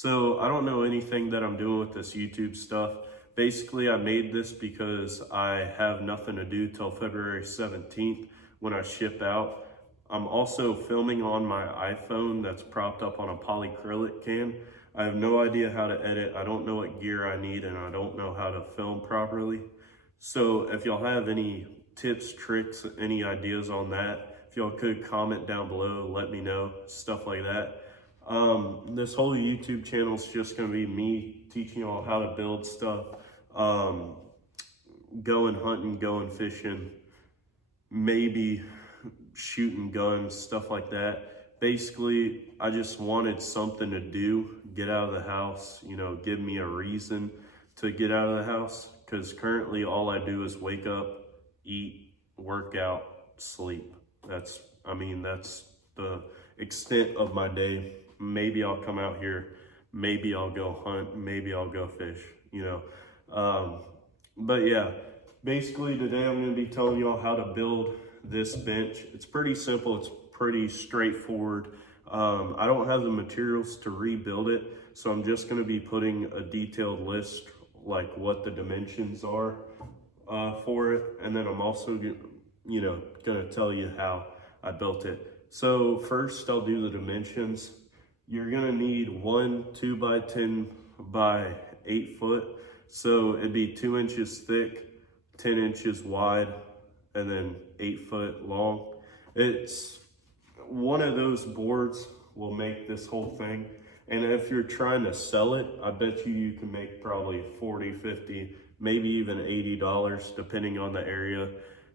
So I don't know anything that I'm doing with this YouTube stuff. Basically, I made this because I have nothing to do till February 17th when I ship out. I'm also filming on my iPhone that's propped up on a polyacrylic can. I have no idea how to edit. I don't know what gear I need, and I don't know how to film properly. So if y'all have any tips, tricks, any ideas on that, if y'all could comment down below, let me know, stuff like that. This whole YouTube channel is just going to be me teaching y'all how to build stuff, going hunting, going fishing, maybe shooting guns, stuff like that. Basically, I just wanted something to do, get out of the house, give me a reason to get out of the house. Because currently all I do is wake up, eat, work out, sleep. That's the extent of my day. Maybe I'll come out here, maybe I'll go hunt, maybe I'll go fish. But yeah, basically today I'm going to be telling y'all how to build this bench. It's pretty simple, it's pretty straightforward. I don't have the materials to rebuild it, so I'm just going to be putting a detailed list, like what the dimensions are for it, and then I'm also going to tell you how I built it. So first I'll do the dimensions. You're gonna need one 2x10 by 8 foot. So it'd be 2 inches thick, 10 inches wide, and then 8 foot long. It's one of those boards will make this whole thing. And if you're trying to sell it, I bet you can make probably 40, 50, maybe even $80, depending on the area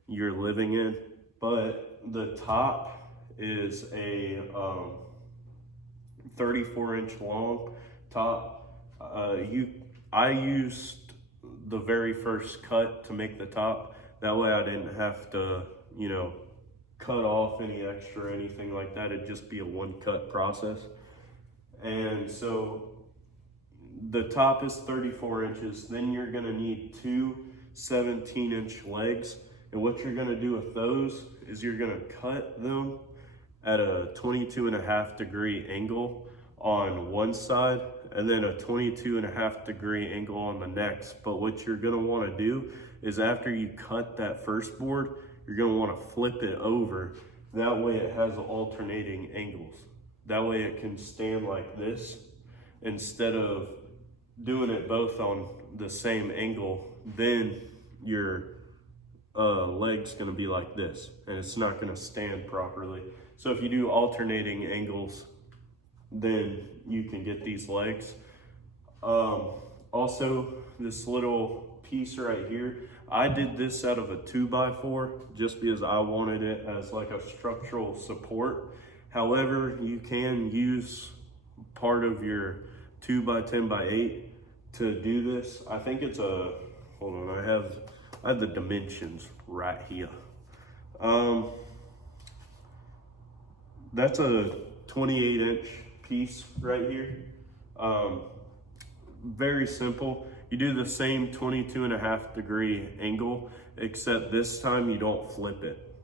you're living in. But the top is a 34-inch long top. I used the very first cut to make the top. That way I didn't have to, cut off any extra or anything like that. It'd just be a one-cut process. And so the top is 34 inches. Then you're gonna need two 17-inch legs. And what you're gonna do with those is you're gonna cut them at a 22.5-degree angle on one side and then a 22.5-degree angle on the next. But what you're gonna wanna do is after you cut that first board, you're gonna wanna flip it over. That way it has alternating angles. That way it can stand like this instead of doing it both on the same angle. Then your leg's gonna be like this and it's not gonna stand properly. So if you do alternating angles, then you can get these legs. Also, this little piece right here, I did this out of a 2x4 just because I wanted it as like a structural support. However, you can use part of your 2x10x8 to do this. I think it's a, hold on, I have the dimensions right here. That's a 28-inch piece right here. Very simple. You do the same 22.5-degree angle, except this time you don't flip it.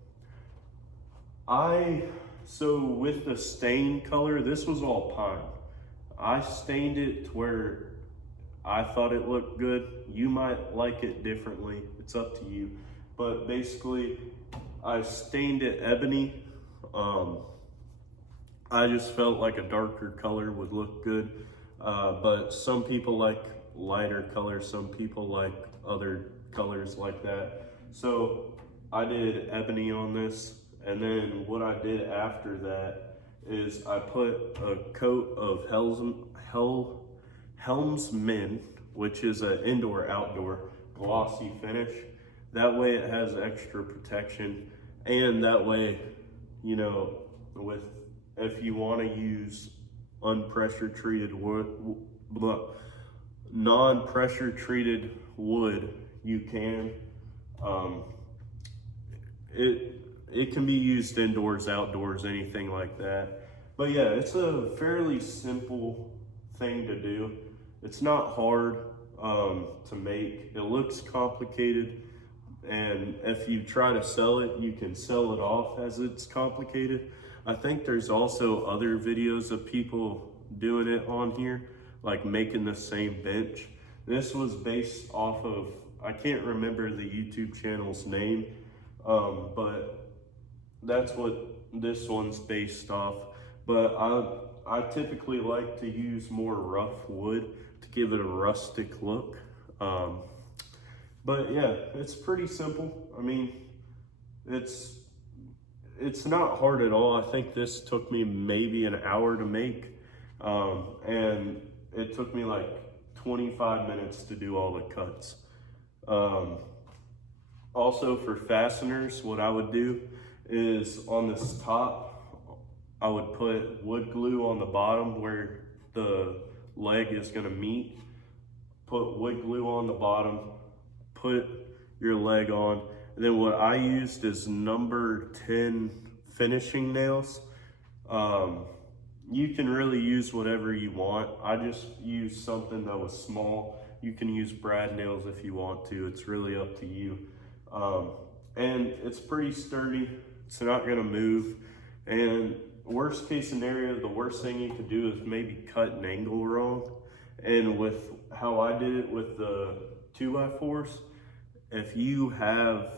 So with the stain color, this was all pine. I stained it to where I thought it looked good. You might like it differently, it's up to you. But basically, I stained it ebony. I just felt like a darker color would look good. But some people like lighter colors, some people like other colors like that. So I did ebony on this, and then what I did after that is I put a coat of Helmsman, which is an indoor-outdoor glossy finish. That way it has extra protection, and that way, if you want to use unpressure treated wood, non-pressure treated wood, you can. It can be used indoors, outdoors, anything like that. But yeah, it's a fairly simple thing to do. It's not hard to make. It looks complicated, and if you try to sell it, you can sell it off as it's complicated. I think there's also other videos of people doing it on here, like making the same bench. This was based off of, I can't remember the YouTube channel's name, but that's what this one's based off. But I typically like to use more rough wood to give it a rustic look. But yeah, it's pretty simple. I mean, it's not hard at all. I think this took me maybe an hour to make, and it took me like 25 minutes to do all the cuts. Also for fasteners, what I would do is on this top, I would put wood glue on the bottom where the leg is gonna meet. Put wood glue on the bottom, put your leg on. And then what I used is number 10 finishing nails. You can really use whatever you want. I just used something that was small. You can use brad nails if you want to. It's really up to you. And it's pretty sturdy. It's not gonna move. And worst case scenario, the worst thing you could do is maybe cut an angle wrong. And with how I did it with the 2x4s, if you have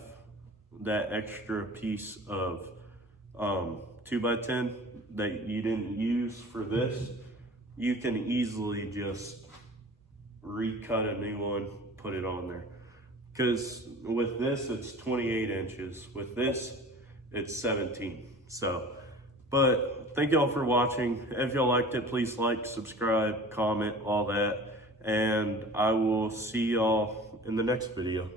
that extra piece of 2x10 that you didn't use for this, you can easily just recut a new one, put it on there. Because with this, it's 28 inches. With this, it's 17. So, but thank y'all for watching. If y'all liked it, please like, subscribe, comment, all that. And I will see y'all in the next video.